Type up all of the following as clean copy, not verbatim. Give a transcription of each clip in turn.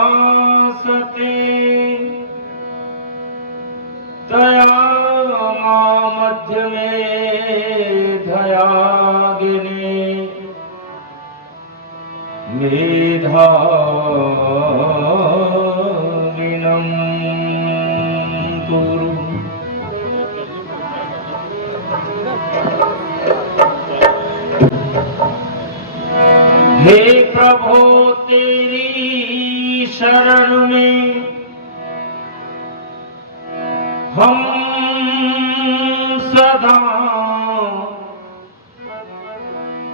पितरस्योपासते तया मध्य में धयागिनी मेधाविनं कुरु। हे प्रभु तेरी शरण में हम सदा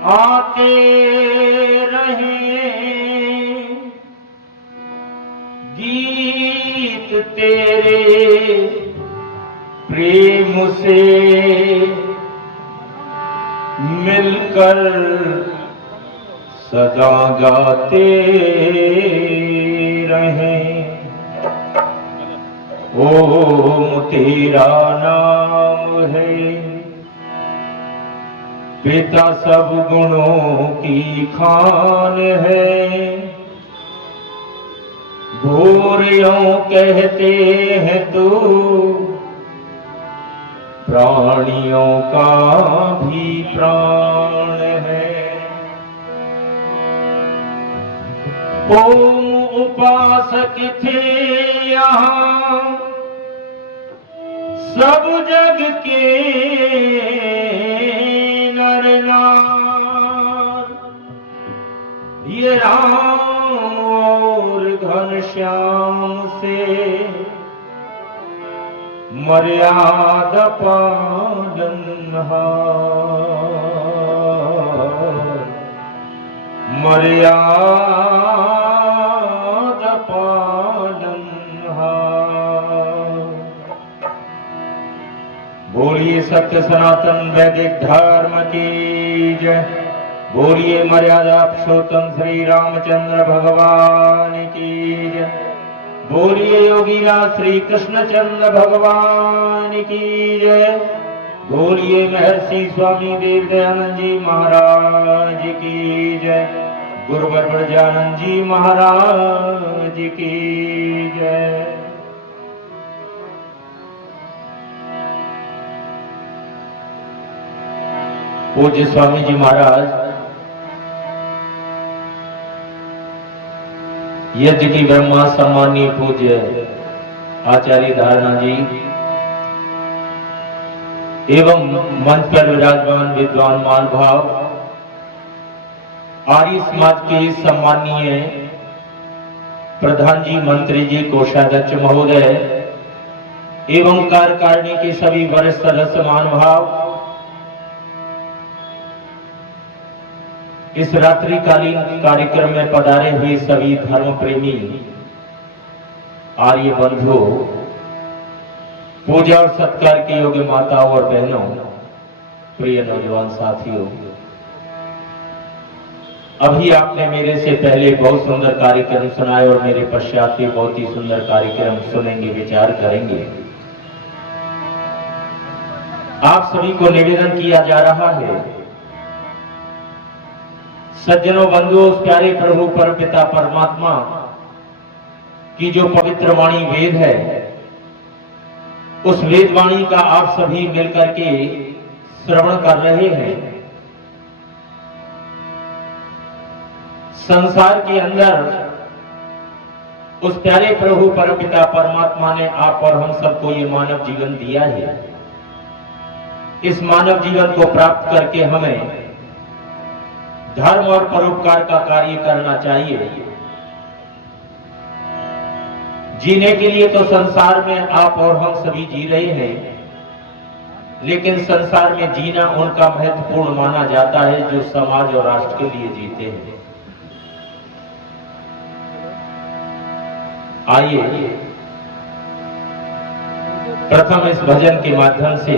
आते रहें, गीत तेरे प्रेम से मिलकर सदा गाते रहें। ओम तेरा नाम है पिता सब गुणों की खान है, भूरियों कहते हैं तू प्राणियों का भी प्राण है। ओम उपासक थे यहाँ सब जग के नर नार, ये राम और घनश्याम से मर्यादा पालनहार, मर्यादा पालनहार। बोलिए सत्य सनातन वैदिक धर्म की जय, बोलिए मर्यादा पुरुषोत्तम श्री रामचंद्र भगवान की जय, बोलिए योगीराज श्री कृष्णचंद्र भगवान की जय, बोलिए महर्षि स्वामी देव दयानंद जी महाराज की जय, गुरुवर ब्रजानंद जी महाराज की जय। पूज्य स्वामी जी महाराज यज्ञ की ब्रह्मा सम्मानीय पूज्य आचार्य धारणा जी एवं मंच पर विराजमान विद्वान महानुभाव, आर्य समाज के सम्मानीय प्रधान जी, मंत्री जी, कोषाध्यक्ष महोदय एवं कार्यकारिणी के सभी वरिष्ठ सदस्य महानुभाव, इस रात्रिकालीन कार्यक्रम में पधारे हुए सभी धर्म प्रेमी आर्य बंधु, पूजा और सत्कार के योग्य माताओं और बहनों, प्रिय नौजवान साथियों, अभी आपने मेरे से पहले बहुत सुंदर कार्यक्रम सुनाए और मेरे पश्चात भी बहुत ही सुंदर कार्यक्रम सुनेंगे, विचार करेंगे। आप सभी को निवेदन किया जा रहा है, सज्जनों बंधुओं, उस प्यारे प्रभु परमपिता परमात्मा की जो पवित्र वाणी वेद है, उस वेद वाणी का आप सभी मिलकर के श्रवण कर रहे हैं। संसार के अंदर उस प्यारे प्रभु परमपिता परमात्मा ने आप और हम सबको ये मानव जीवन दिया है। इस मानव जीवन को प्राप्त करके हमें धर्म और परोपकार का कार्य करना चाहिए। जीने के लिए तो संसार में आप और हम सभी जी रहे हैं, लेकिन संसार में जीना उनका महत्वपूर्ण माना जाता है जो समाज और राष्ट्र के लिए जीते हैं। आइए प्रथम इस भजन के माध्यम से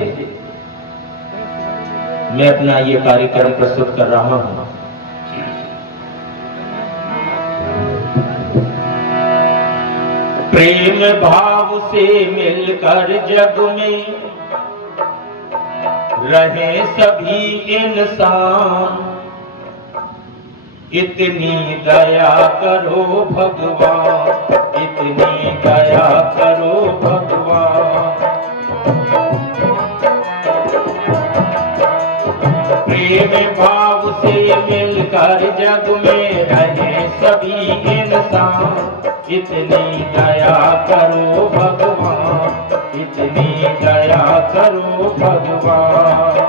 मैं अपना ये कार्यक्रम प्रस्तुत कर रहा हूं। प्रेम भाव से मिलकर जग में रहे सभी इंसान, इतनी दया करो भगवान, इतनी दया करो भगवान। प्रेम भाव से मिलकर जग में रहे सभी इंसान, इतनी दया करो भगवान, इतनी दया करो भगवान।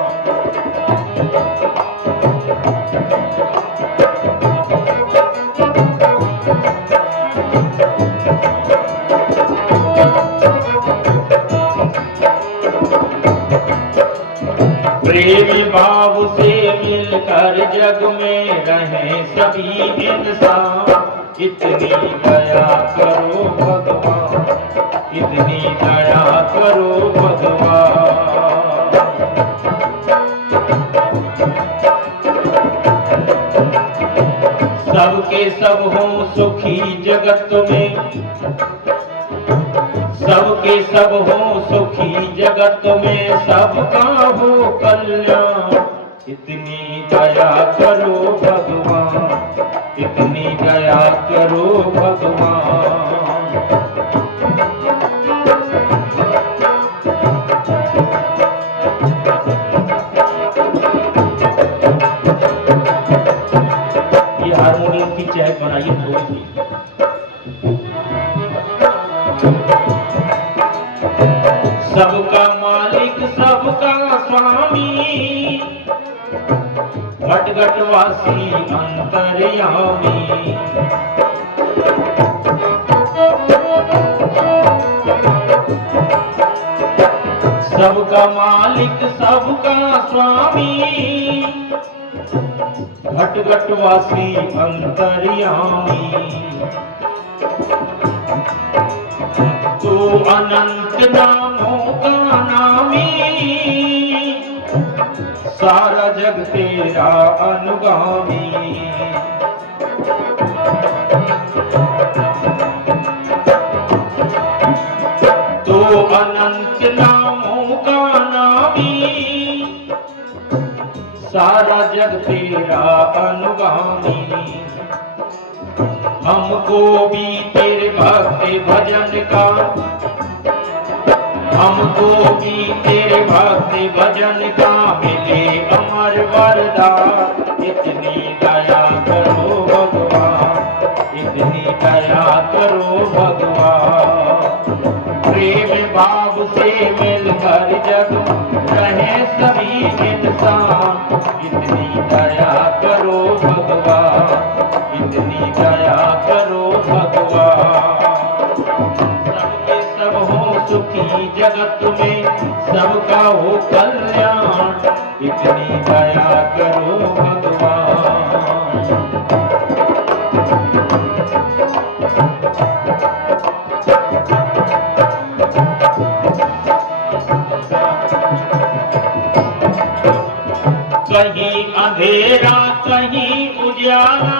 प्रेम भाव से मिलकर जग में रहे सभी इंसान, इतनी दया करो भगवान, इतनी दया करो भगवान। सबके सब हों सुखी जगत में, सबके सब हों सुखी जगत में, सबका हो कल्याण, इतनी दया करो भगवान, इतनी दया करो भगवान। ये हारमोनियम की चहक बनाइए थोड़ी सी। सबका मालिक सबका स्वामी, घटघटवासी अंतर्यामी। सबका मालिक सबका स्वामी, घटघटवासी अंतर्यामी। तू अनंत नामों का नामी, सारा जग तेरा अनुगामी। तू अनंत नामों का नामी, सारा जग तेरा अनुगामी। हमको भी तेरे भक्ति भजन का, हमको भी तेरे भक्ति भजन का मिले अमर वरदान, इतनी दया करो भगवान, इतनी दया करो भगवान। प्रेम भाव से मिलकर जग रहे सभी इंसान, इतनी दया करो भगवान, इतनी दया करो भगवान। सबके सब हो सुखी जगत में, सबका हो कल्याण, इतनी दया करो भगवान। कहीं अंधेरा कहीं उजाला,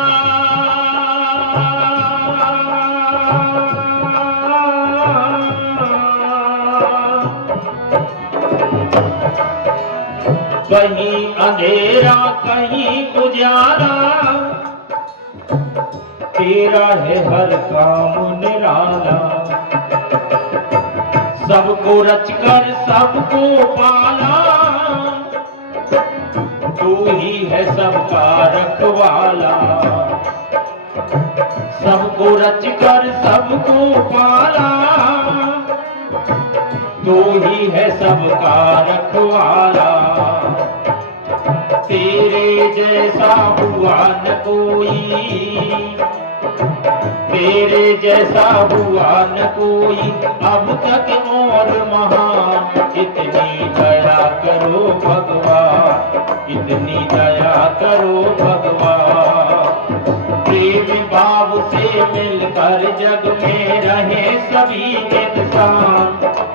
कहीं अंधेरा कहीं उजाला, तेरा है हर काम निराला। सबको रचकर सबको पाला, तू ही है सबका रखवाला। सबको रचकर सबको पाला, तू ही है सबका रखवाला। तेरे जैसा हुआ न कोई, तेरे जैसा हुआ न कोई अब तक और महान। इतनी दया करो भगवान, इतनी दया करो भगवान। प्रेम भाव से मिलकर जग में रहे सभी इंसान,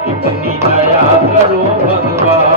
इतनी दया करो भगवान।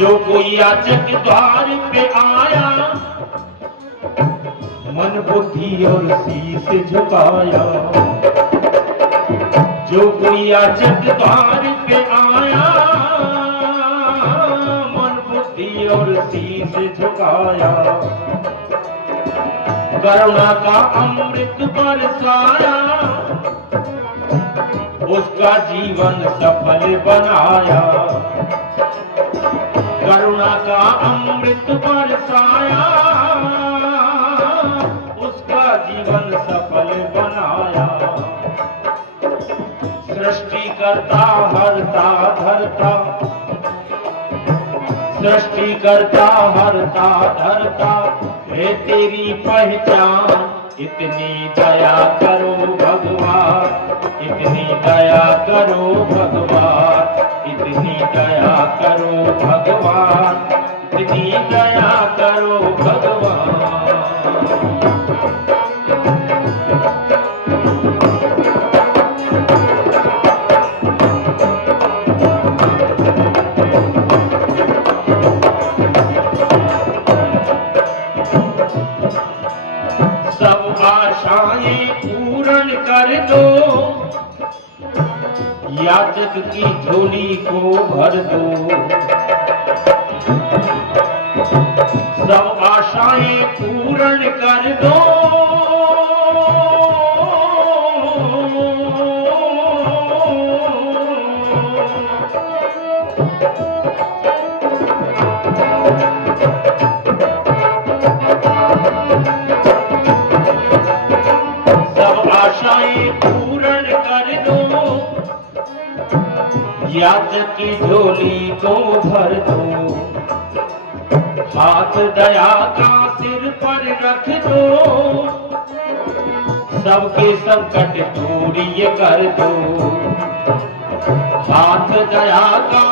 जो कोई याचक द्वार पे आया, मन बुद्धि और शीस झुकाया। जो कोई याचक द्वार पे आया, मन बुद्धि और शीस झुकाया। करुणा का अमृत बरसाया, उसका जीवन सफल बनाया। करुणा का अमृत बरसाया, उसका जीवन सफल बनाया। सृष्टि करता हरता धरता, सृष्टि करता हरता धरता है तेरी पहचान। इतनी दया करो भगवान, इतनी दया करो भगवान, इतनी दया करो भगवान, इतनी दया करो भगवान। सब आशाएं पूर्ण कर दो, याचक की झोली को भर दो। सब आशाएं पूर्ण कर दो, सब आशाएं पूर्ण कर दो, याचक की झोली को भर दो। हाथ दया का सिर पर रख दो, सबके संकट दूर ये कर दो। हाथ दया का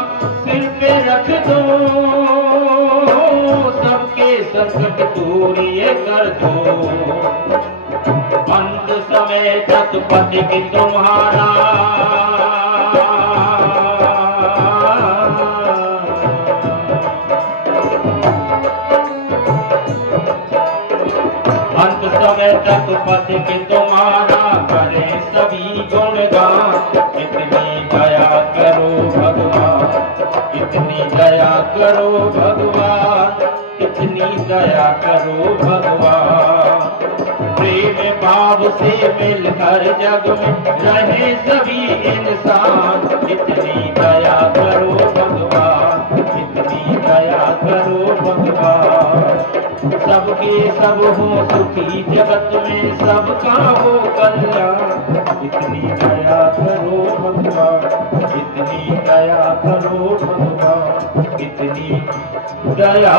सिर पे रख दो, सबके संकट दूर ये कर दो। अंत समय तक पथिक तुम्हारा, अंत समय तक पथिक तुम्हारा करे सभी गुणगान। इतनी दया करो भगवान, इतनी दया करो भगवान, इतनी दया करो भगवान। प्रेम भाव से मिलकर जग में रहे सभी इंसान। इतनी दया करो भगवान, इतनी दया करो भगवान। सबके सब हो सुखी जगत में सबका हो कल्याण। इतनी दया करो भगवान, इतनी दया करो भगवान, इतनी दया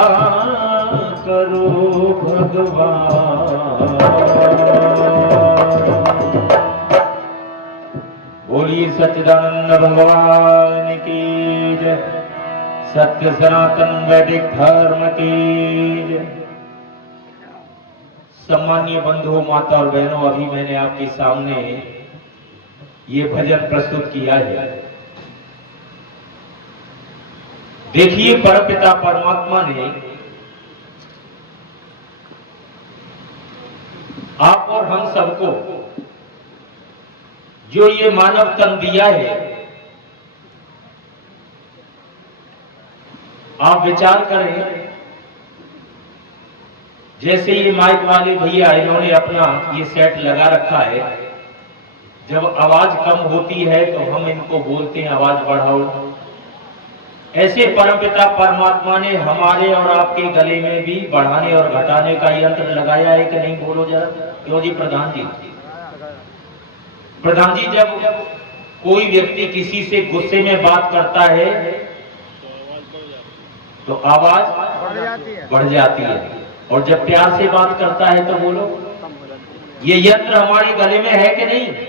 करो भगवान। बोलिए सच्चिदानंद भगवान की जय, सत्य सनातन वैदिक धर्म की जय। सम्मानीय बंधुओं, माता और बहनों, अभी मैंने आपके सामने ये भजन प्रस्तुत किया है। देखिए, परमपिता परमात्मा ने आप और हम सबको जो ये मानव तन दिया है, आप विचार करें, जैसे ये माइक वाले भैया इन्होंने अपना ये सेट लगा रखा है, जब आवाज कम होती है तो हम इनको बोलते हैं आवाज बढ़ाओ। ऐसे परमपिता परमात्मा ने हमारे और आपके गले में भी बढ़ाने और घटाने का यंत्र लगाया है कि नहीं, बोलो जरा। क्यों जी प्रधान जी? प्रधान जी, जब कोई व्यक्ति किसी से गुस्से में बात करता है तो आवाज बढ़ जाती है, और जब प्यार से बात करता है तो बोलो, ये यंत्र हमारे गले में है कि नहीं?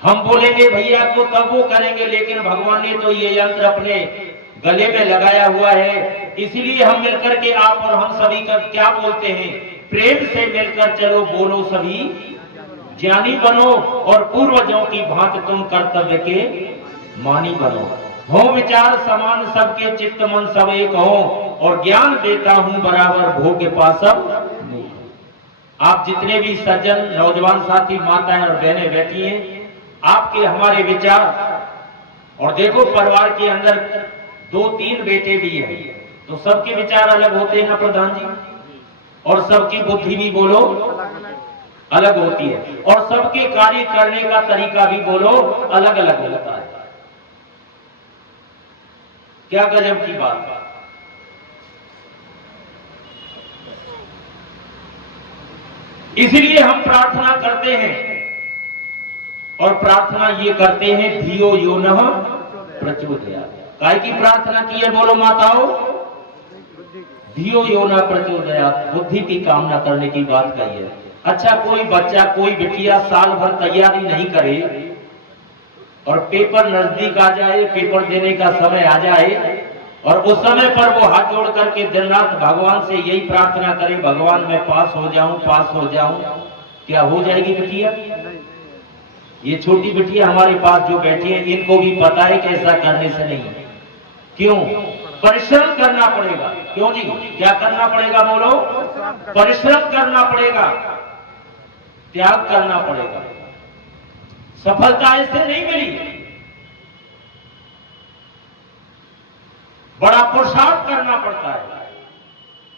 हम बोलेंगे भैया को तब वो करेंगे, लेकिन भगवान ने तो ये यंत्र अपने गले में लगाया हुआ है। इसलिए हम मिलकर के आप और हम सभी का क्या बोलते हैं, प्रेम से मिलकर चलो, बोलो सभी ज्ञानी बनो, और पूर्वजों की भांति तुम कर्तव्य के मानी बनो। हो विचार समान सबके, चित्त मन सब एक हो, और ज्ञान देता हूं बराबर, भोग पासब नहीं। आप जितने भी सज्जन नौजवान साथी माताएं और बहनें बैठी हैं, आपके हमारे विचार, और देखो परिवार के अंदर 2-3 बेटे भी हैं, तो सबके विचार अलग होते हैं ना प्रधान जी, और सबकी बुद्धि भी बोलो अलग होती है, और सबके कार्य करने का तरीका भी बोलो अलग अलग होता है। क्या गजब की बात है। इसलिए हम प्रार्थना करते हैं, और प्रार्थना ये करते हैं, धियो यो नः प्रचोदयात्। काय की प्रार्थना की है बोलो माताओं? धियो यो नः प्रचोदयात्, बुद्धि की कामना करने की बात कही है। अच्छा, कोई बच्चा कोई बिटिया साल भर तैयारी नहीं करे और पेपर नजदीक आ जाए, पेपर देने का समय आ जाए, और उस समय पर वो हाथ जोड़ करके दिन रात भगवान से यही प्रार्थना करे, भगवान मैं पास हो जाऊं, पास हो जाऊं, क्या हो जाएगी बिटिया? ये छोटी बिटिया हमारे पास जो बैठी है, इनको भी पता है कि ऐसा करने से नहीं। क्यों? परिश्रम करना पड़ेगा। क्यों जी? क्या करना पड़ेगा बोलो? परिश्रम करना पड़ेगा, त्याग करना पड़ेगा। सफलता इससे नहीं मिली, बड़ा पुरुषार्थ करना पड़ता है।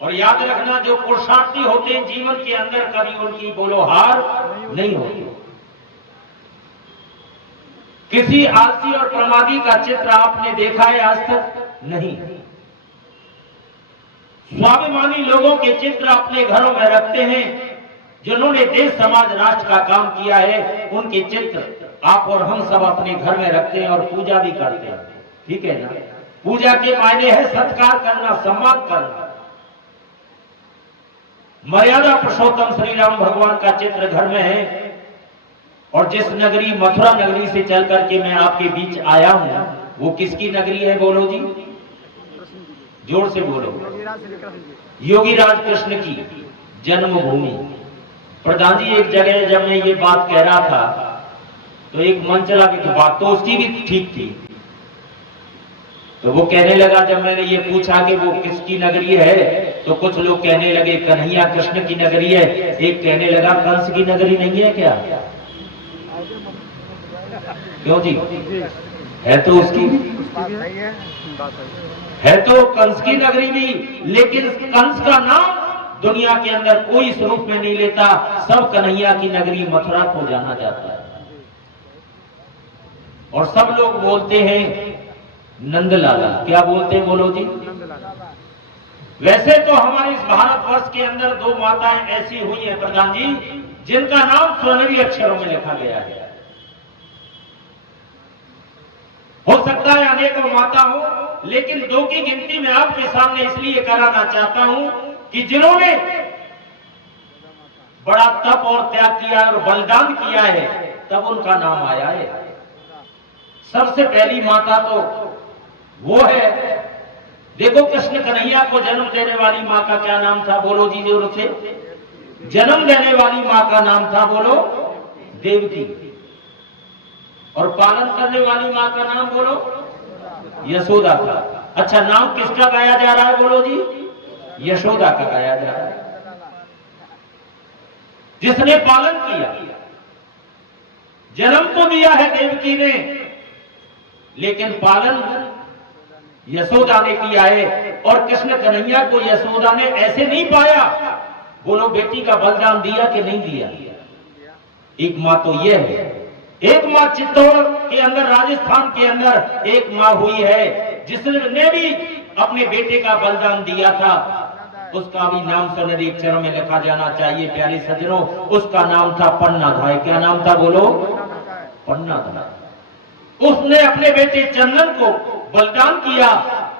और याद रखना, जो पुरुषार्थी होते हैं जीवन के अंदर, कभी उनकी बोलो हार नहीं होती। किसी आलसी और प्रमादी का चित्र आपने देखा है आज तक? नहीं। स्वाभिमानी लोगों के चित्र अपने घरों में रखते हैं, जिन्होंने देश समाज राष्ट्र का काम किया है, उनके चित्र आप और हम सब अपने घर में रखते हैं और पूजा भी करते हैं। ठीक है ना? पूजा के मायने है सत्कार करना, सम्मान करना। मर्यादा पुरुषोत्तम श्री राम भगवान का चित्र घर में है, और जिस नगरी मथुरा नगरी से चल करके मैं आपके बीच आया हूं, वो किसकी नगरी है बोलो जी? जोर से बोलो। योगीराज कृष्ण की जन्मभूमि। प्रधान जी, एक जगह जब मैं ये बात कह रहा था तो एक मन चला कि बात तो उसकी भी ठीक थी, तो वो कहने लगा, जब मैंने ये पूछा कि वो किसकी नगरी है, तो कुछ लोग कहने लगे कन्हैया कृष्ण की नगरी है, एक कहने लगा कंस की नगरी नहीं है क्या? क्यों जी? है तो उसकी, है तो कंस की नगरी भी, लेकिन कंस का नाम दुनिया के अंदर कोई स्वरूप में नहीं लेता। सब कन्हैया की नगरी मथुरा को जाना जाता है, और सब लोग बोलते हैं नंदलाला। क्या बोलते हैं बोलो जी? वैसे तो हमारे इस भारतवर्ष के अंदर 2 माताएं ऐसी हुई हैं प्रधान जी, जिनका नाम स्वर्णीय अक्षरों में लिखा गया है। हो सकता है अनेकों माता हो, लेकिन 2 की गिनती में आपके सामने इसलिए कराना चाहता हूं कि जिन्होंने बड़ा तप और त्याग किया और बलिदान किया है, तब उनका नाम आया है। सबसे पहली माता तो वो है, देखो कृष्ण कन्हैया को जन्म देने वाली मां का क्या नाम था बोलो जी जोर से? जन्म देने वाली मां का नाम था बोलो देवकी, और पालन करने वाली मां का नाम बोलो यशोदा था। अच्छा, नाम किसका गाया जा रहा है बोलो जी? यशोदा का गाया जा रहा है, जिसने पालन किया। जन्म तो दिया है देवकी ने, लेकिन पालन यशोदा ने किया है। और कृष्ण कन्हैया को यशोदा ने ऐसे नहीं पाया। बोलो बेटी का बलिदान दिया कि नहीं दिया? एक माँ तो यह है, एक माँ चित्तौड़ के अंदर, राजस्थान के अंदर एक माँ हुई है जिसने भी अपने बेटे का बलिदान दिया था। उसका भी नाम सोनेरी अक्षरों में लिखा जाना चाहिए प्यारे सज्जनों। उसका नाम था पन्ना धाय। क्या नाम था बोलो? पन्ना धाय। उसने अपने बेटे चंदन को बलिदान किया।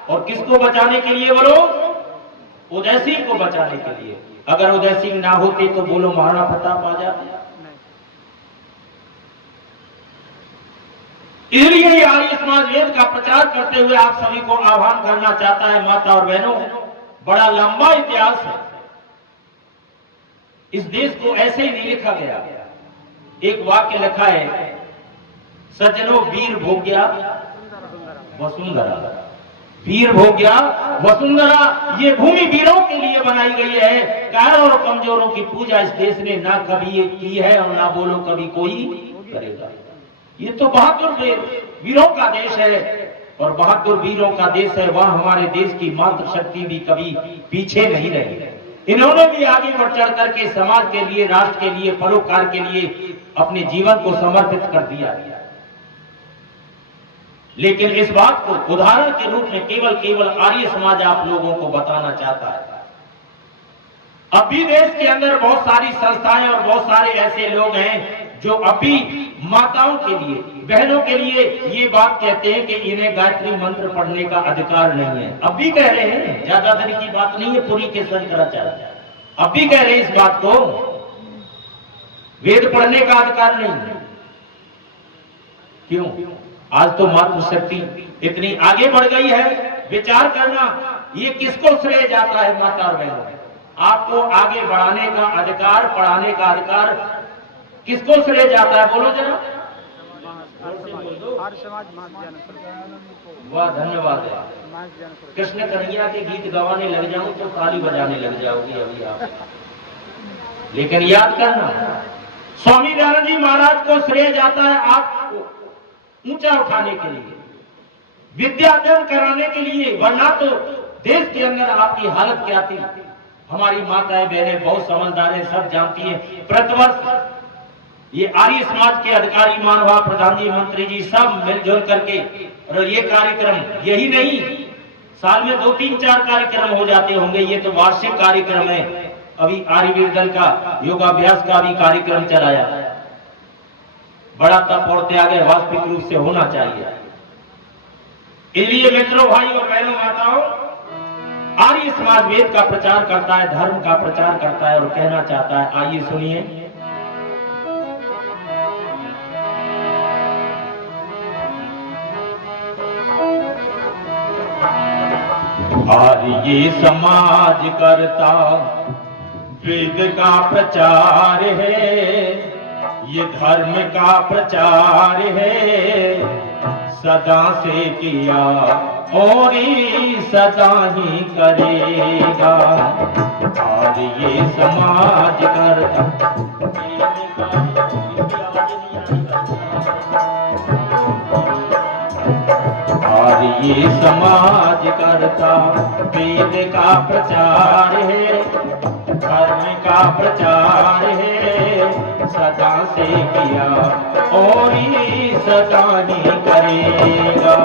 और किसको बचाने के लिए बोलो? उदय सिंह को बचाने के लिए। अगर उदय सिंह ना होते तो बोलो महाराणा प्रताप आ जाते। इसलिए ये आर्य समाज वेद का प्रचार करते हुए आप सभी को आह्वान करना चाहता है माता और बहनों, बड़ा लंबा इतिहास है। इस देश को ऐसे ही नहीं लिखा गया। एक वाक्य लिखा है, सज्जनों वीर भोग्या वसुंधरा। वीर भोग्या वसुंधरा, ये भूमि वीरों के लिए बनाई गई है। कायरों और कमजोरों की पूजा इस देश ने ना कभी की है और ना बोलो कभी कोई करेगा। ये तो बहादुर वीरों का देश है और बहादुर वीरों का देश है। वह हमारे देश की मातृशक्ति भी कभी पीछे नहीं रही। इन्होंने भी आगे बढ़ चढ़ करके समाज के लिए, राष्ट्र के लिए, परोपकार के लिए अपने जीवन को समर्पित कर दिया। लेकिन इस बात को उदाहरण के रूप में केवल आर्य समाज आप लोगों को बताना चाहता है। अब भी देश के अंदर बहुत सारी संस्थाएं और बहुत सारे ऐसे लोग हैं जो अभी माताओं के लिए, बहनों के लिए ये बात कहते हैं कि इन्हें गायत्री मंत्र पढ़ने का अधिकार नहीं है। अब भी कह रहे हैं, ज्यादा देर की बात नहीं है, पूरी के शंकराचार्य अब भी कह रहे हैं इस बात को, वेद पढ़ने का अधिकार नहीं है। क्यों? आज तो मातृशक्ति इतनी आगे बढ़ गई है। विचार करना, ये किसको श्रेय जाता है माता और बहनों? आपको आगे बढ़ाने का अधिकार, पढ़ाने का अधिकार किसको श्रेय जाता है बोलो जरा? वाह, धन्यवाद है। कृष्ण कन्हैया के गीत गवाने लग जाऊं तो ताली बजाने लग जाओगी अभी आप। लेकिन याद करना, स्वामी दयानंद जी महाराज को श्रेय जाता है आपको ऊंचा उठाने के लिए, विद्या अध्ययन कराने के लिए। वरना तो देश के अंदर आपकी हालत क्या थी। हमारी माताएं बहनें बहुत समझदार है, सब जानती है। प्रतिवर्ष ये आर्य समाज के अधिकारी, महानुभाव, प्रधान जी, मंत्री जी सब मिलजुल करके, और ये कार्यक्रम यही नहीं, साल में 2, 3, 4 कार्यक्रम हो जाते होंगे। ये तो वार्षिक कार्यक्रम है। अभी आर्यवीर दल का योगाभ्यास का भी कार्यक्रम चलाया। बड़ा तप और त्याग है, वास्तविक रूप से होना चाहिए। इसलिए मित्रों, भाई और बहनों, माताओं, आर्य समाज वेद का प्रचार करता है, धर्म का प्रचार करता है और कहना चाहता है। आइए सुनिए। आर्य समाज करता वेद का प्रचार है, ये धर्म का प्रचार है। सदा से किया और सदा ही करेगा। आर्य समाज करता आर्य समाज करता वेद का प्रचार है, धर्म का प्रचार है। सदा से किया और सदा ही करेगा।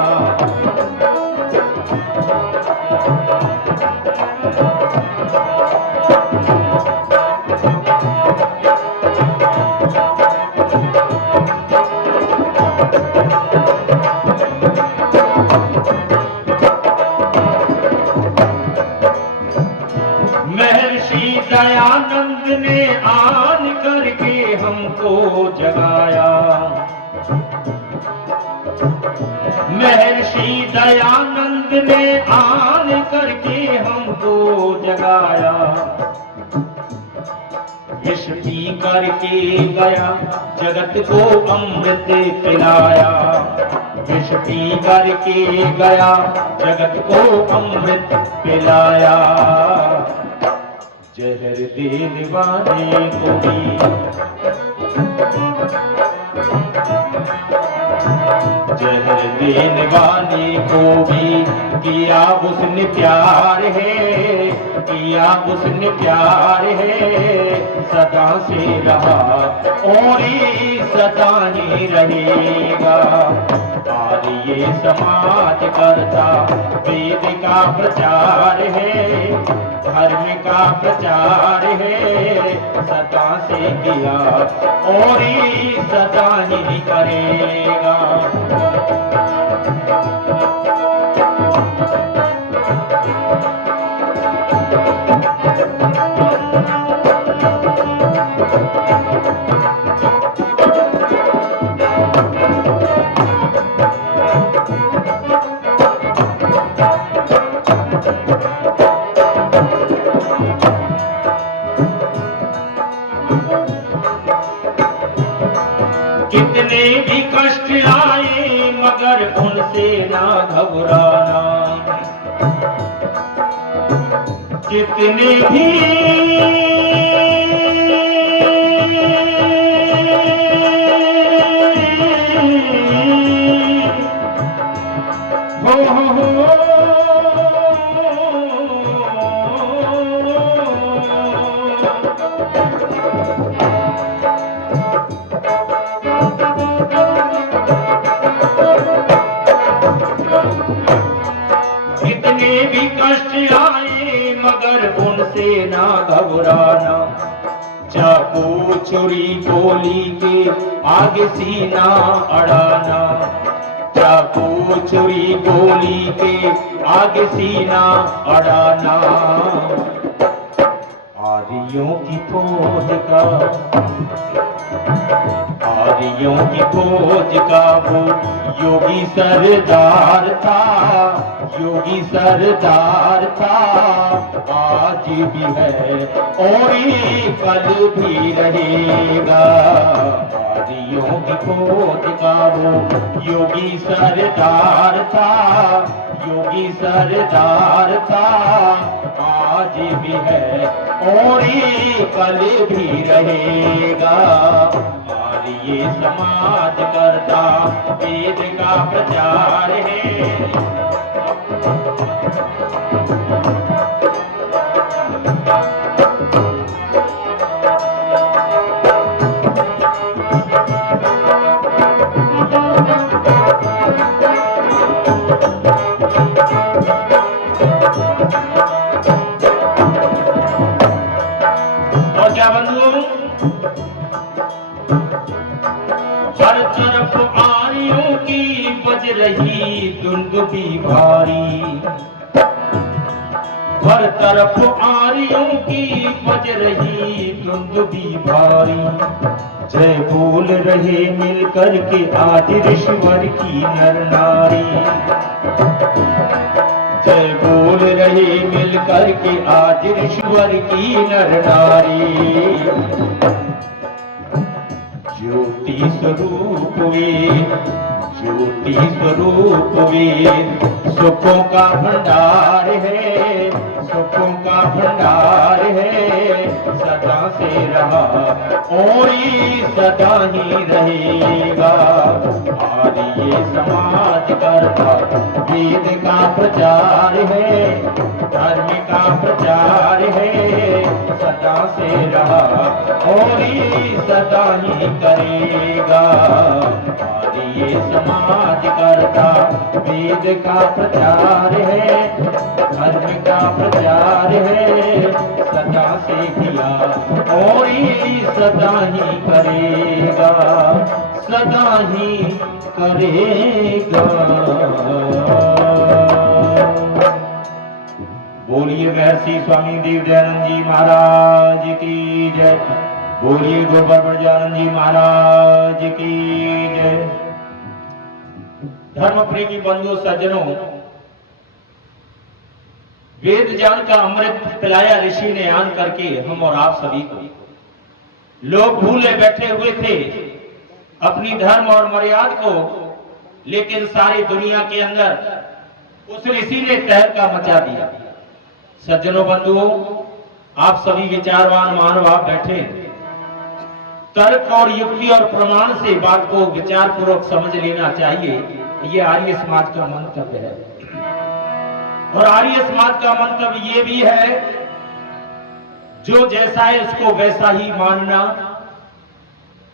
दयानंद ने आन करके हमको जगाया। महर्षि दयानंद ने आन करके हमको जगाया। विष पी करके गया, जगत को अमृत पिलाया। विष पी करके गया, जगत को अमृत पिलाया। जहर देने वाले को भी, जहर देने वाले को भी किया उसने प्यार है, किया उसने प्यार है, सदा से रहा और ये सदा ही रहेगा। और ये समाज करता वेद का प्रचार है, धर्म का प्रचार है, सदा से किया और ये सदा ही करेगा। कितने भी कष्ट आए मगर उनसे ना घबराना, कितने भी हो कितने भी कष्ट आए मगर उनसे ना घबराना, चाकू छुरी गोली के आगे सीना अड़ाना, चाकू छुरी गोली के आगे सीना अड़ाना। आर्यों की फौज का, आर्यों की फौज का वो योगी सरदार था, योगी सरदार था, आज भी है और ये कल भी रहेगा। आर्यों की फौज का वो योगी सरदार था, योगी सरदार था, आज भी है और ये कल भी रहेगा। और ये समाज करता वेद का प्रचार है, और क्या बंधु, हर तरफ आर्यों की बज रही दुंदुभी भारी, हर तरफ आर्यों की बज रही दुंदुभी भारी। जय बोल रहे मिलकर के आज ऋषिवर की नर नारी, जय बोल रहे मिलकर के आज ऋषिवर की नर नारी। ज्योति स्वरूप वे, ज्योति स्वरूप वे, सुखों का भंडार है, सुखों का भंडार है, सदा से रहा और ये सदा ही रहेगा। और ये समाज करता वेद का प्रचार है, धर्म का प्रचार है, सदा से रहा और ये सदा ही करेगा। और ये समाज करता वेद का प्रचार है, धर्म का प्रचार है, सदा से किया और ये सदा ही करेगा, सदा ही करेगा। बोलिए महर्षि स्वामी देव दयानंद जी महाराज की जय, बोलिए गोपाल ब्रजानंद जी महाराज की जय। धर्म प्रेमी बंधु सज्जनों, वेद ज्ञान का अमृत पिलाया ऋषि ने आन करके हम और आप सभी को। लोग भूले बैठे हुए थे अपनी धर्म और मर्यादा को, लेकिन सारी दुनिया के अंदर उस ऋषि ने तहलका मचा दिया। सज्जनों बंधुओं, आप सभी विचारवान महानुभाव बैठे, तर्क और युक्ति और प्रमाण से बात को विचार पूर्वक समझ लेना चाहिए। ये आर्य समाज का मंतव्य है। और आर्य समाज का मंतव्य ये भी है, जो जैसा है उसको वैसा ही मानना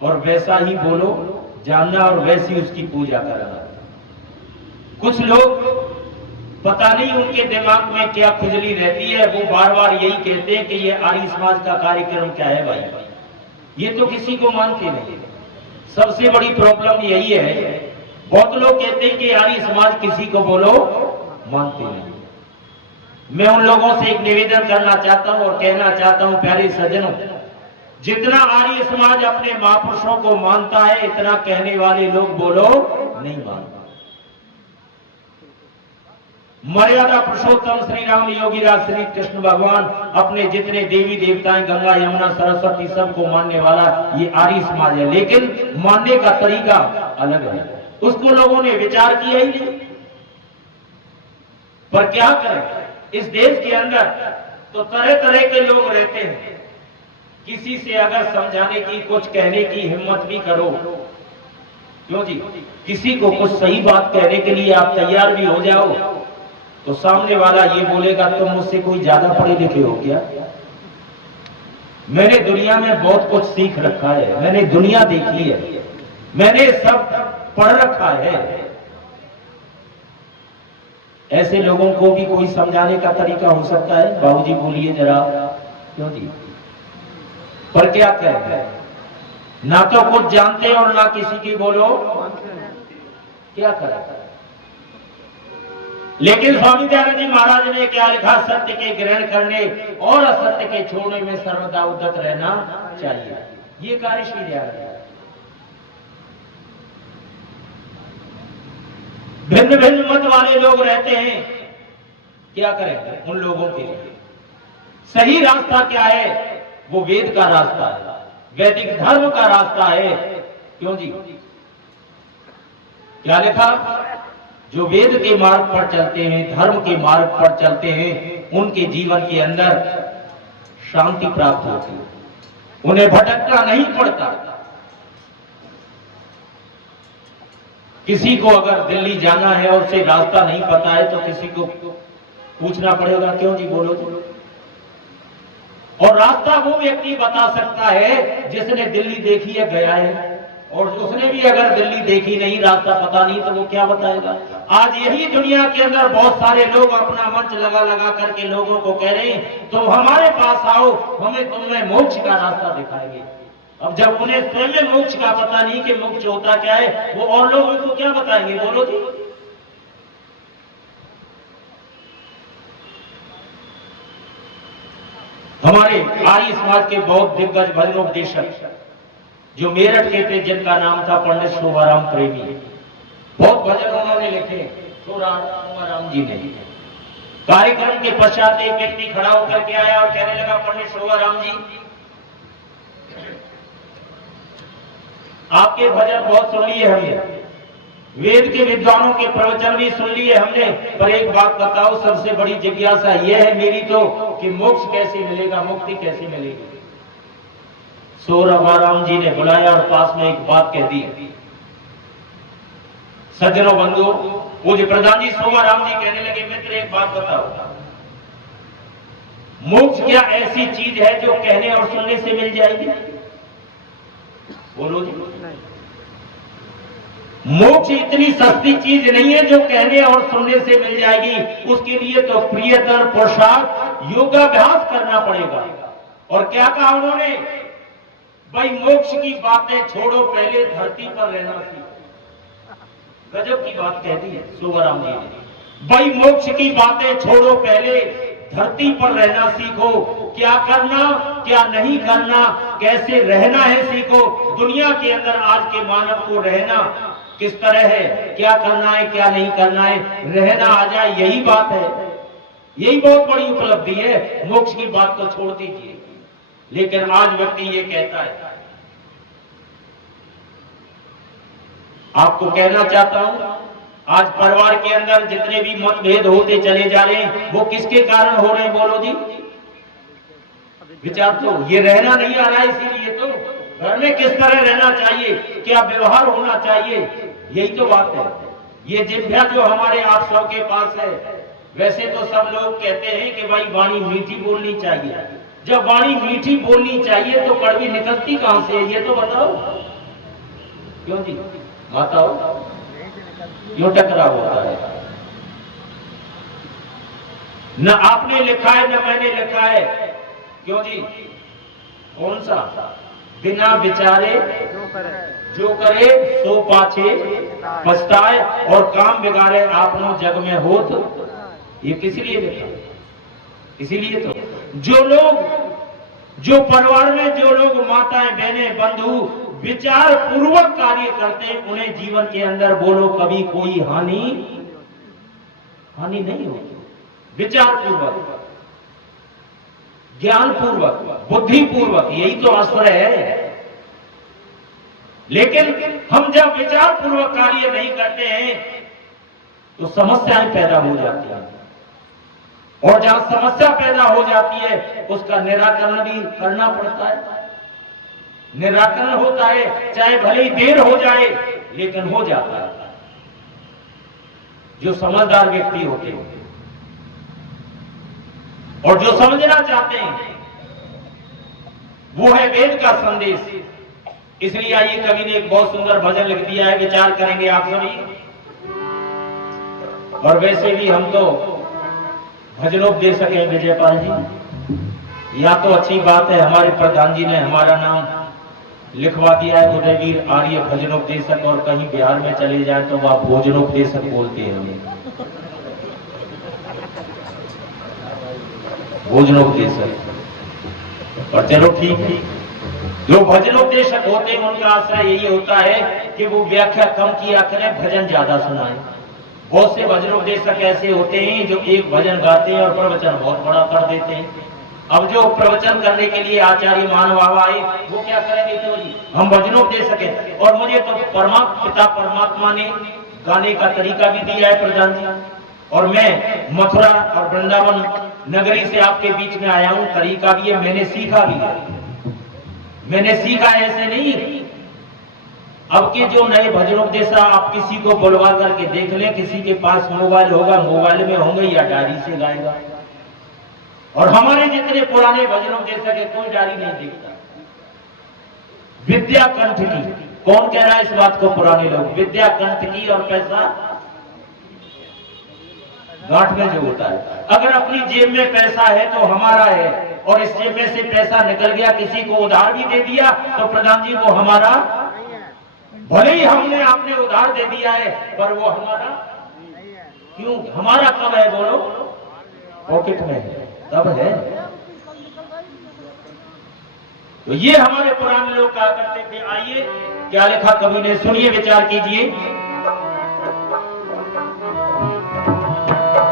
और वैसा ही बोलो, जानना और वैसी उसकी पूजा करना। कुछ लोग पता नहीं उनके दिमाग में क्या खुजली रहती है, वो बार बार यही कहते हैं कि ये आर्य समाज का कार्यक्रम क्या है भाई, ये तो किसी को मानते नहीं। सबसे बड़ी प्रॉब्लम यही है, बहुत लोग कहते हैं कि आर्य समाज किसी को बोलो मानते नहीं। मैं उन लोगों से एक निवेदन करना चाहता हूं और कहना चाहता हूं, प्यारे सज्जनों, जितना आर्य समाज अपने महापुरुषों को मानता है, इतना कहने वाले लोग बोलो नहीं मानता। मर्यादा पुरुषोत्तम श्री राम योगीराज श्री कृष्ण भगवान अपने जितने देवी देवताएं गंगा यमुना सरस्वती सबको मानने वाला ये आर्य समाज है, लेकिन मानने का तरीका अलग है। उसको लोगों ने विचार किया ही नहीं। पर क्या करें, इस देश के अंदर तो तरह तरह के लोग रहते हैं। किसी से अगर समझाने की, कुछ कहने की हिम्मत भी करो, क्यों जी, किसी को कुछ सही बात कहने के लिए आप तैयार भी हो जाओ, तो सामने वाला ये बोलेगा तुम मुझसे कोई ज्यादा पढ़े लिखे हो क्या। मैंने दुनिया में बहुत कुछ सीख रखा है, मैंने दुनिया देखी है, मैंने सब पढ़ रखा है। ऐसे लोगों को भी कोई समझाने का तरीका हो सकता है? बाबूजी बोलिए जरा, क्यों जी। पर क्या कहते हैं, ना तो कुछ जानते और ना किसी की बोलो, क्या करें। लेकिन स्वामी दयानंद जी महाराज ने क्या लिखा, सत्य के ग्रहण करने और असत्य के छोड़ने में सर्वदा उद्यत रहना चाहिए। ये कार्य श्री दयानंद। भिन्न भिन्न मत वाले लोग रहते हैं, क्या करें उन लोगों के लिए। सही रास्ता क्या है, वो वेद का रास्ता है, वैदिक धर्म का रास्ता है, क्यों जी। क्या लिखा, जो वेद के मार्ग पर चलते हैं, धर्म के मार्ग पर चलते हैं, उनके जीवन के अंदर शांति प्राप्त होती है, उन्हें भटकना नहीं पड़ता। किसी को अगर दिल्ली जाना है और उसे रास्ता नहीं पता है तो किसी को पूछना पड़ेगा, क्यों जी बोलो तो। और रास्ता वो व्यक्ति बता सकता है जिसने दिल्ली देखी है, गया है, और उसने भी अगर दिल्ली देखी नहीं, रास्ता पता नहीं, तो वो क्या बताएगा। आज यही दुनिया के अंदर बहुत सारे लोग अपना मंच लगा लगा करके लोगों को कह रहे हैं तुम हमारे पास आओ, हमें तुम्हें मोक्ष का रास्ता दिखाएंगे। अब जब उन्हें स्वयं मोक्ष का पता नहीं कि मोक्ष होता क्या है, वो और लोगों को क्या बताएंगे, बोलो जी। हमारे आर्य समाज के बहुत दिग्गज भजनोपदेशक जो मेरठ के थे, जिनका नाम था पंडित शोभाराम प्रेमी, बहुत भजन उन्होंने लिखे। शोभाराम जी ने कार्यक्रम के पश्चात एक व्यक्ति खड़ा होकर के आया और कहने लगा, पंडित शोभाराम जी, आपके भजन बहुत सुन लिए हमने, वेद के विद्वानों के प्रवचन भी सुन लिए हमने, पर एक बात बताओ, सबसे बड़ी जिज्ञासा यह है मेरी तो कि मोक्ष कैसे मिलेगा, मुक्ति कैसे मिलेगी। शोभाराम जी ने बुलाया और पास में एक बात कह दी। सज्जनों बंधुओं, पूज्य प्रधान जी शोभाराम जी कहने लगे, मित्र एक बात बताओ, मोक्ष क्या ऐसी चीज है जो कहने और सुनने से मिल जाएगी, बोलो जी। मोक्ष इतनी सस्ती चीज नहीं है जो कहने और सुनने से मिल जाएगी। उसके लिए तो प्रियतर पुरुषार्थ योगाभ्यास करना पड़ेगा। और क्या कहा उन्होंने, भाई मोक्ष की बातें छोड़ो, पहले धरती पर रहना सीखो। गजब की बात कह दी है शोभाराम जी ने। भाई मोक्ष की बातें छोड़ो, पहले धरती पर रहना सीखो। क्या करना, क्या नहीं करना, कैसे रहना है सीखो। दुनिया के अंदर आज के मानव को रहना किस तरह है, क्या करना है, क्या नहीं करना है, रहना आ जाए, यही बात है। यही बहुत बड़ी उपलब्धि है। मोक्ष की बात तो छोड़ दीजिए। लेकिन आज व्यक्ति ये कहता है, आपको कहना चाहता हूं, आज परिवार के अंदर जितने भी मतभेद होते चले जा रहे हैं, वो किसके कारण हो रहे हैं, बोलो जी। विचार तो ये रहना नहीं आ रहा है, इसीलिए तो घर में किस तरह रहना चाहिए, क्या व्यवहार होना चाहिए, यही तो बात है। ये जिभ्या जो हमारे 800 के पास है, वैसे तो सब लोग कहते हैं कि भाई वाणी मीठी बोलनी चाहिए। जब वाणी मीठी बोलनी चाहिए तो कड़वी निकलती कहां से है, ये तो बताओ। क्यों जी बताओ, क्यों टकराव होता है? न आपने लिखा है न मैंने लिखा है। क्यों जी? कौन सा? बिना विचारे जो करे सो पाछे पछताए, और काम बिगाड़े आपनो जग में होत। ये किस लिए लिखा? इसीलिए तो जो परिवार में जो लोग माताएं बहनें बंधु विचार पूर्वक कार्य करते हैं, उन्हें जीवन के अंदर बोलो कभी कोई हानि नहीं होगी। विचार पूर्वक, ज्ञान पूर्वक, बुद्धि पूर्वक, यही तो आश्रय है। लेकिन हम जब विचार पूर्वक कार्य नहीं करते हैं तो समस्याएं पैदा हो जाती हैं, और जहां समस्या पैदा हो जाती है उसका निराकरण भी करना पड़ता है। निराकरण होता है, चाहे भले ही देर हो जाए लेकिन हो जाता है। जो समझदार व्यक्ति होते हैं और जो समझना चाहते हैं, वो है वेद का संदेश। इसलिए आइए, कवि ने एक बहुत सुंदर भजन लिख दिया है, विचार करेंगे आप सभी। और वैसे भी हम तो भजनोपदेशक हैं विजयपाल जी, या तो अच्छी बात है हमारे प्रधान जी ने हमारा नाम लिखवा दिया है उदयवीर आर्य भजनोपदेशक, और कहीं बिहार में चले जाए तो वह भोजनोपदेशक बोलते हैं हमें, भोजनोपदेशक। और चलो ठीक, जो भजनोपदेशक होते हैं उनका आश्रय यही होता है कि वो व्याख्या कम किया करें, भजन ज्यादा सुनाएं। बहुत से भजनोपदेशक ऐसे होते हैं जो एक भजन गाते हैं और प्रवचन बहुत बड़ा कर देते हैं। अब जो प्रवचन करने के लिए आचार्य महानुभाव आए, वो क्या करेंगे? तो जी हम भजनोपदेशक हैं, और मुझे तो पिता परमात्मा ने गाने का तरीका भी दिया है प्रधान जी, और मैं मथुरा और वृंदावन नगरी से आपके बीच में आया हूं। तरीका भी है, मैंने सीखा भी है। मैंने सीखा ऐसे नहीं। अब के जो नए भजनोपदेशक, आप किसी को बुलवा करके देख लें, किसी के पास मोबाइल होगा, मोबाइल में होंगे या डायरी से गाएगा। और हमारे जितने पुराने भजनोपदेशक है कोई डायरी नहीं देखता। विद्या कंठ की, कौन कह रहा है इस बात को? पुराने लोग। विद्या कंठ की और पैसा गांठ में जो होता है। अगर अपनी जेब में पैसा है तो हमारा है, और इस जेब में से पैसा निकल गया, किसी को उधार भी दे दिया तो प्रधान जी वो हमारा, भले ही हमने आपने उधार दे दिया है पर वो हमारा क्यों? हमारा कब है बोलो? पॉकेट में है, तब है। तो ये हमारे पुराने लोग कहा करते थे। आइए क्या लिखा कवि ने, सुनिए, विचार कीजिए।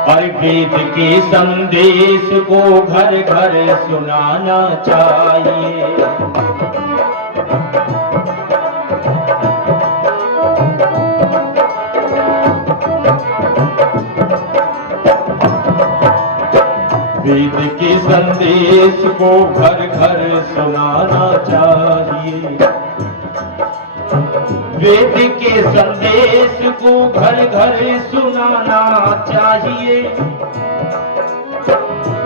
और वेद के संदेश को घर घर सुनाना चाहिए। वेद के संदेश को घर घर सुनाना चाहिए। वेद के संदेश को घर घर सुनाना चाहिए।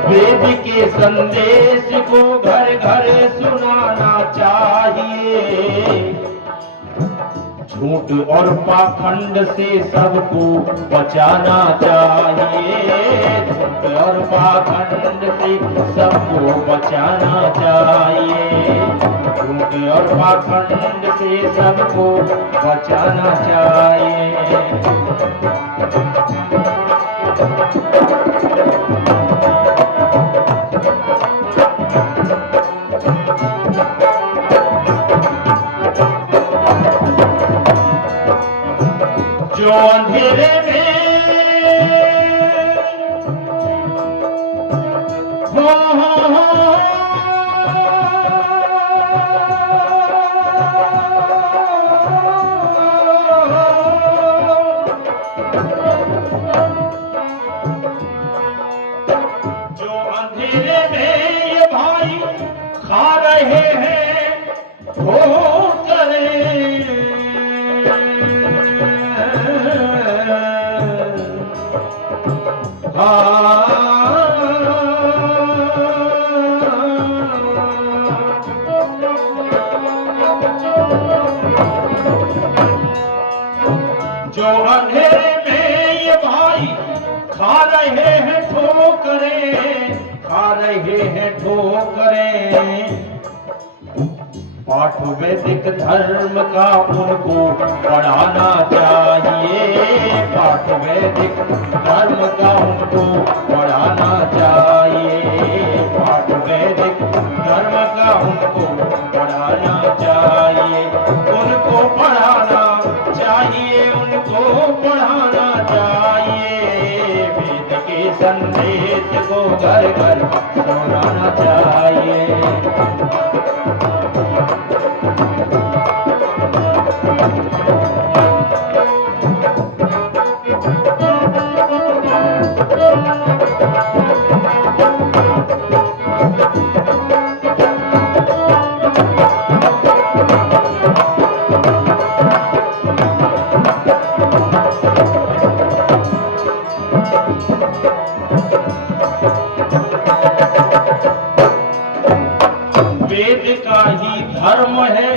वेद के संदेश को घर घर सुनाना चाहिए। झूठ और पाखंड से सबको बचाना चाहिए। झूठ और पाखंड से सबको बचाना चाहिए। झूठ और पाखंड से सबको बचाना चाहिए। जो अंधेरे में जो अंधेरे में ये भाई हैं ठोकरें, पाठ वैदिक धर्म का उनको पढ़ाना चाहिए, पाठ वैदिक धर्म का उनको पढ़ाना चाहिए, पाठ वैदिक धर्म का उनको पढ़ाना चाहिए, उनको पढ़ाना चाहिए, उनको पढ़ाना चाहिए, वेद के संदेश को घर घर सुनाना चाहिए। वेद का ही धर्म है,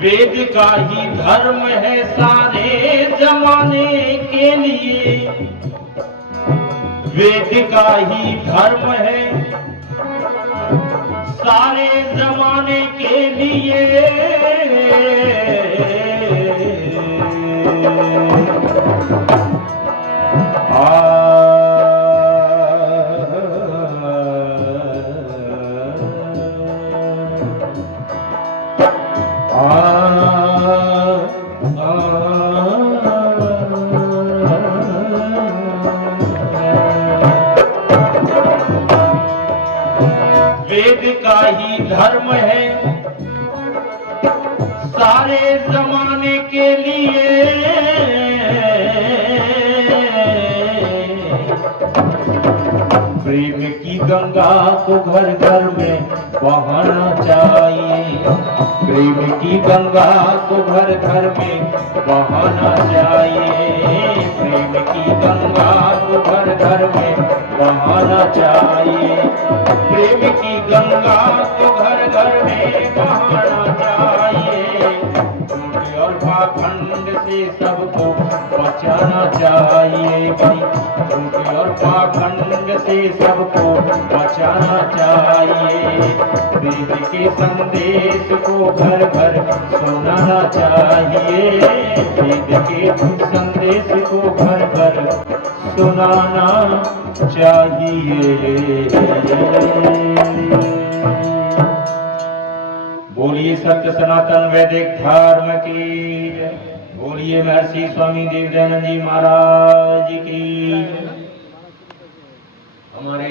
वेद का ही धर्म है सारे जमाने के लिए, वेद का ही धर्म है सारे जमाने के लिए, वेद का ही धर्म है सारे जमाने के लिए, प्रेम की गंगा को घर घर में बहाना चाहिए, प्रेम की गंगा को घर घर में बहाना चाहिए, प्रेम की गंगा को घर घर में बहाना चाहिए, प्रेम की गंगा को घर घर में बहाना चाहिए, झूठ और पाखंड से सबको बचाना चाहिए भाई, झूठ और पाखंड से सबको बचाना चाहिए, वेद के संदेश को घर घर सुनाना चाहिए, वेद के संदेश को घर घर सुनाना चाहिए। बोलिए सत्य सनातन वैदिक धर्म की, बोलिए महर्षि स्वामी देवदयानंद जी महाराज की। हमारे